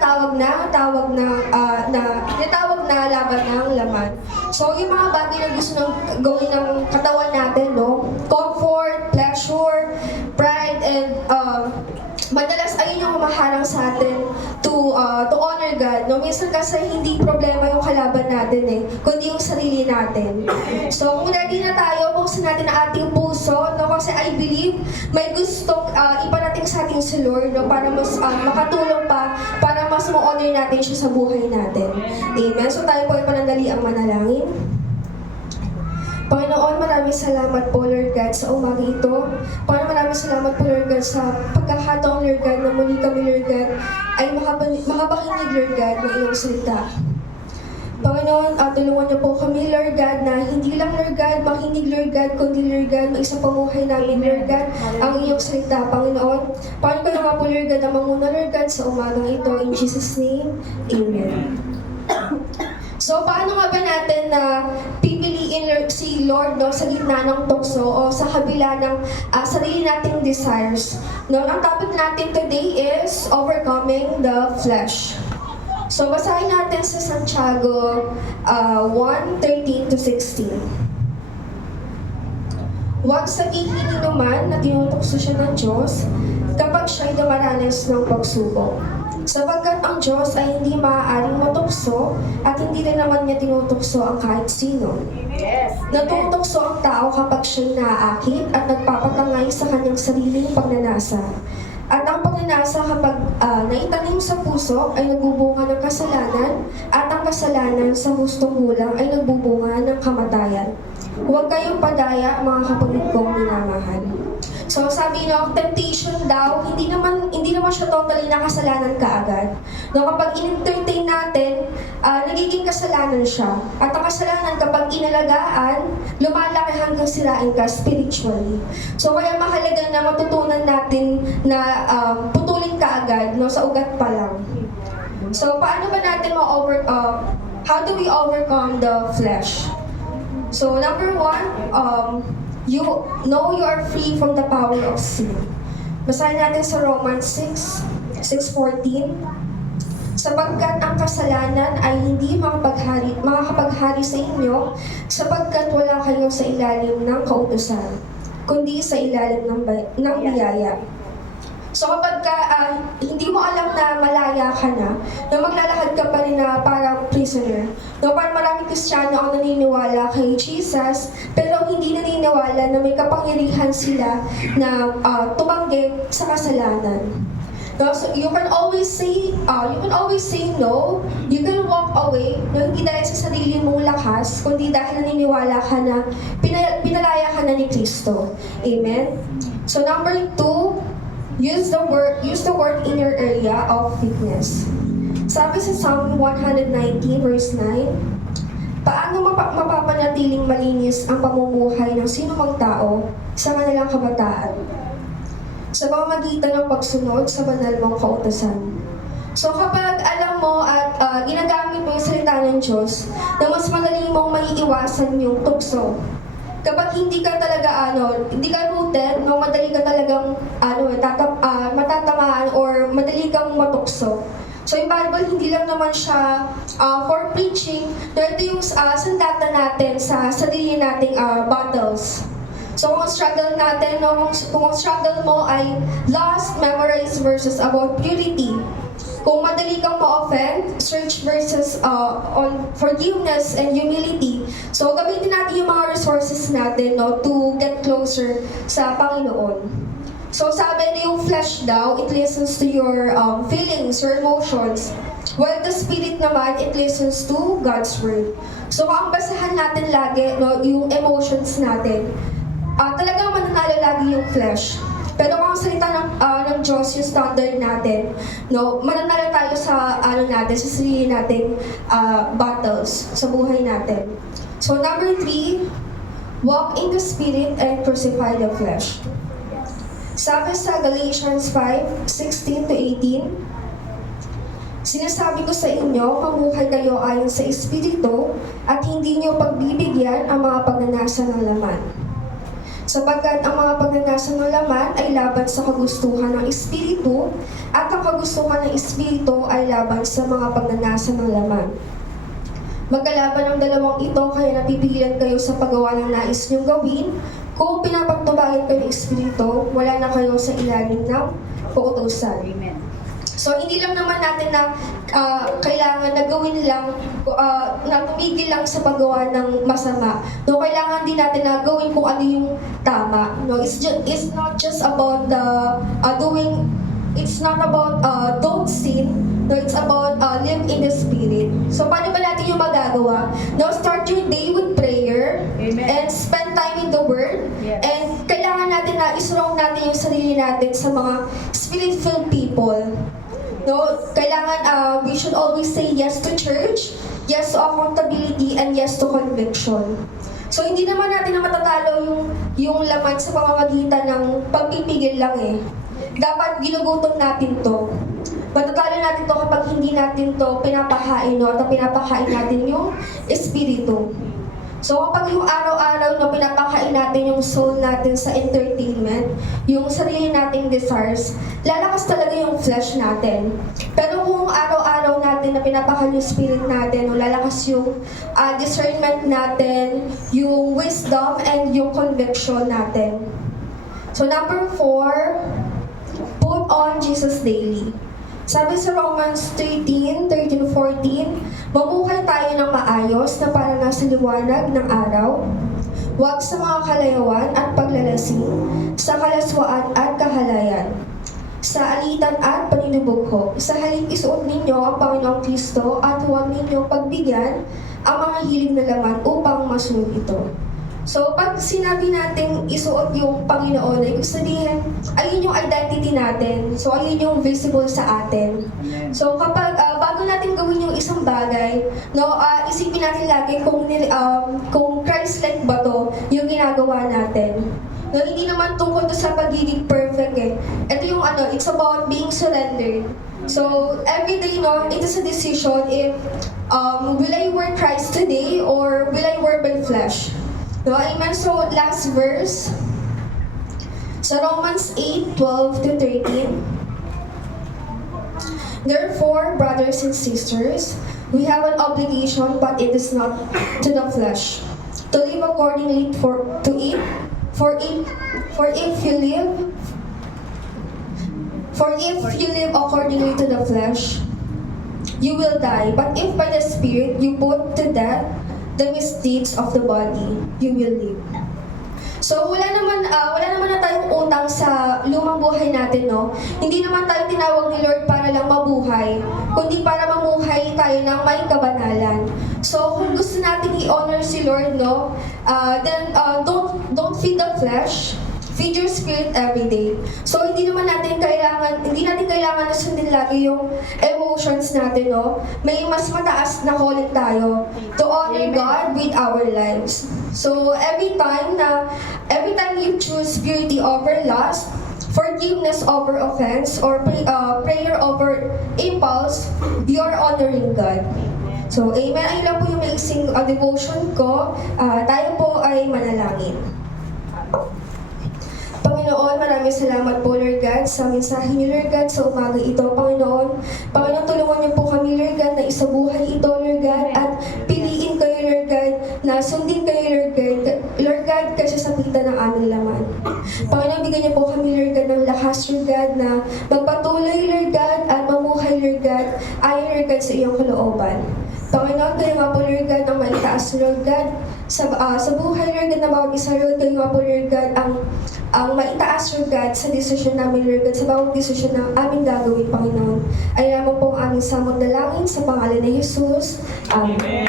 tinatawag na laban ng laman. So, yung mga bagay na gusto nang gawin ng katawan natin, no? Comfort, pleasure, pride, and madalas ayun yung humaharang sa atin to honor God. No? Minsan kasi hindi problema yung kalaban natin kundi yung sarili natin. So kung ready na tayo, buksan natin ang ating puso, no? Kasi I believe may gustong iparating sa atin si Lord, no? Para mas makatulong pa, para mas ma-honor natin siya sa buhay natin. Amen. So tayo po ay panandali ang manalangin. Panginoon, maraming salamat po, Lord God, sa umaga ito. Panginoon, maraming salamat po, Lord God, sa pagkakataon, Lord God, na muli kami, Lord God, ay makapakinig, Lord God, ng iyong salita. Panginoon, tulungan niyo po kami, Lord God, na hindi lang, Lord God, makinig, Lord God, kundi, Lord God, maisang pamuhay namin, Lord God, ang iyong salita, Panginoon. Panginoon, kayo nga po, Lord God, na manguna, Lord God, sa umagang ito. In Jesus' name, Amen. So, paano nga ba natin na pipiliin si Lord, no, sa gitna ng tukso o sa kabila ng sarili nating desires? No, ang topic natin today is overcoming the flesh. So, basahin natin sa Santiago 1:13-16. Huwag sabihin naman na tinutukso siya ng Diyos kapag siya'y dumaranas ng pagsubok. Sapagkat ang Diyos ay hindi maaaring matukso at hindi rin naman niya tinutukso ang kahit sino. Natutukso ang tao kapag siya'y naaakit at nagpapatangay sa kanyang sariling pagnanasa. At ang pagnanasa kapag naitanim sa puso ay nagbubunga ng kasalanan at ang kasalanan sa hustong gulang ay nagbubunga ng kamatayan. Huwag kayong padaya, mga kapatid kong minamahal. So sabi no, temptation daw, hindi naman siya totally nakasalanan kaagad. No, kapag in-entertain natin, nagiging kasalanan siya. At ang kasalanan kapag inalagaan, lumalaki hanggang sirain ka spiritually. So kaya mahalaga na matutunan natin na putulin kaagad, no, sa ugat pa lang. So paano ba natin how do we overcome the flesh? So number one, you know you are free from the power of sin. Basahin natin sa Romans 6:14. Sapagkat ang kasalanan ay hindi makapaghari sa inyo, sapagkat wala kayo sa ilalim ng kautusan, kundi sa ilalim ng biyaya. So kapag hindi mo alam na malaya ka na maglalakad ka pa rin na parang prisoner. No, parang maraming Kristiyano ang naniniwala kay Jesus, pero hindi naniniwala na may kapangyarihan sila na tumanggi sa kasalanan. No, so you can always say no. You can walk away, no, hindi dahil sa sarili mong lakas, kundi dahil naniniwala ka na pinalaya ka na ni Kristo. Amen. So number 2, use the word in your area of weakness. Sabi sa Psalm 190 verse 9, paano mapapanatiling malinis ang pamumuhay ng sinumang tao sa kanilang kabataan? Sa pamamagitan ng pagsunod sa banal mong kautusan. So kapag alam mo at ginagamit mo yung salita ng Diyos, na mas madali mong maiiwasan yung tukso. Kapag hindi ka talaga hindi ka rooted, no, madali ka talagang matatamaan or madali kang matukso. So yung Bible hindi lang naman siya for preaching, pero ito yung sandata natin sa sarili nating battles. So kung struggle natin, no, kung struggle mo ay lust, memorize verses about purity. Kung madali kang ma-offend, search verses on forgiveness and humility. So, gamitin natin yung mga resources natin, no, to get closer sa Panginoon. So, sabi na yung flesh daw, it listens to your feelings, your emotions. While the spirit naman, it listens to God's word. So, ang basahan natin lagi, no, yung emotions natin, talagang mananalo lagi yung flesh. Pero kung ang salita ng Diyos yung standard natin, no, mananalo tayo sa sa sarili nating battles sa buhay natin. So number 3, walk in the spirit and crucify the flesh. Sabi sa Galatians 5:16-18, sinasabi ko sa inyo, mamuhay kayo ayon sa espiritu at hindi niyo pagbibigyan ang mga pagnanasa ng laman. Sapagkat ang mga pagnanasa ng laman ay laban sa kagustuhan ng espiritu at ang kagustuhan ng Espiritu ay laban sa mga pagnanasa ng laman. Magkalaban ang dalawang ito, kaya napipigilan kayo sa paggawa ng nais niyong gawin. Kung pinapagtubayan kayo ng Espiritu, wala na kayo sa ilalim ng pautusan. Amen. So, hindi lang naman natin na kailangan na gawin lang, na tumigil lang sa paggawa ng masama. No, kailangan din natin na gawin kung ano yung tama. No, it's not just about the doing. It's not about don't sin. No, it's about live in the Spirit. So, paano ba natin yung magagawa? No, start your day with prayer. Amen. And spend time in the Word. Yes. And kailangan natin na isurround natin yung sarili natin sa mga Spirit-filled people. No, kailangan we should always say yes to church, yes to accountability, and yes to conviction. So hindi naman natin na matatalo yung laman sa pamamagitan ng pagpipigil lang eh. Dapat ginugutom natin to. Matatalo natin to kapag hindi natin to pinapahain, no? At pinapakain natin yung espiritu. So kapag yung araw-araw na pinapakain natin yung soul natin sa entertainment, yung sarili nating desires, lalakas talaga yung flesh natin. Pero kung araw-araw natin na pinapakain yung spirit natin, lalakas yung discernment natin, yung wisdom, and yung conviction natin. So number 4, put on Jesus daily. Sabi sa Romans 13:14, mamuhay tayo ng maayos na para nasa liwanag ng araw, huwag sa mga kalayawan at paglalasing, sa kalaswaan at kahalayan, sa alitan at paninubugho. Sa halip isuot ninyo ang Panginoong Kristo at huwag ninyong pagbigyan ang mga hilig na laman upang masunod ito. So, pag sinabi natin isuot yung Panginoon, ay sabihin, ayun yung identity natin. So, ayun yung visible sa atin. Amen. So, kapag bago natin gawin yung isang bagay, no, isipin natin lagi kung Christ-like ba to yung ginagawa natin. No, hindi naman tungkol to sa pagiging perfect eh. Ito yung it's about being surrendered. So, every day, no, it is a decision if will I wear Christ today or will I wear my flesh? No, amen. So, last verse. Sa Romans 8:12-13. Therefore, brothers and sisters, we have an obligation, but it is not to the flesh, to live accordingly if you live accordingly to the flesh, you will die. But if by the Spirit you put to death the misdeeds of the body, you will live. So wala naman na tayong utang sa lumang buhay natin, no? Hindi naman tayo tinawag ni Lord para lang mabuhay, kundi para mamuhay tayo ng may kabanalan. So kung gusto natin i-honor si Lord, no, then don't feed the flesh, feed your spirit every day. So hindi natin kailangan na sundin lagi yung emotions natin, no? May mas mataas na calling tayo to honor God with our lives. So every time you choose purity over lust, forgiveness over offense, or prayer over impulse, you are honoring God. So amen. Ayun lang po yung amazing devotion ko. Tayo po ay manalangin. Panginoon, maraming salamat po, Lord God, sa mensahe niyo, Lord God, sa umaga ito, Panginoon. Panginoon, tulungan niyo po kami, Lord God, na isabuhay ito, Lord God, at piliin kayo, Lord God, na sundin kayo, Lord God, kasi sapitan ng aming laman. Panginoon, bigyan niyo po kami, Lord God, ng lakas, Lord God, na magpatuloy, Lord God, at mamuhay, Lord God, ayon, Lord God, sa iyong kalooban. Panginoon, kayo nga po, Lord God, ang maitaas, Lord God, sa buhay, Lord God, na bawat isa, Lord, kayo nga po, Lord God, ang maitaas, Lord God, sa desisyon namin, Lord God, sa bawat desisyon na aming gagawin, Panginoon. Ay lamang po ang aming samot dalangin sa pangalan ni Jesus. Amen.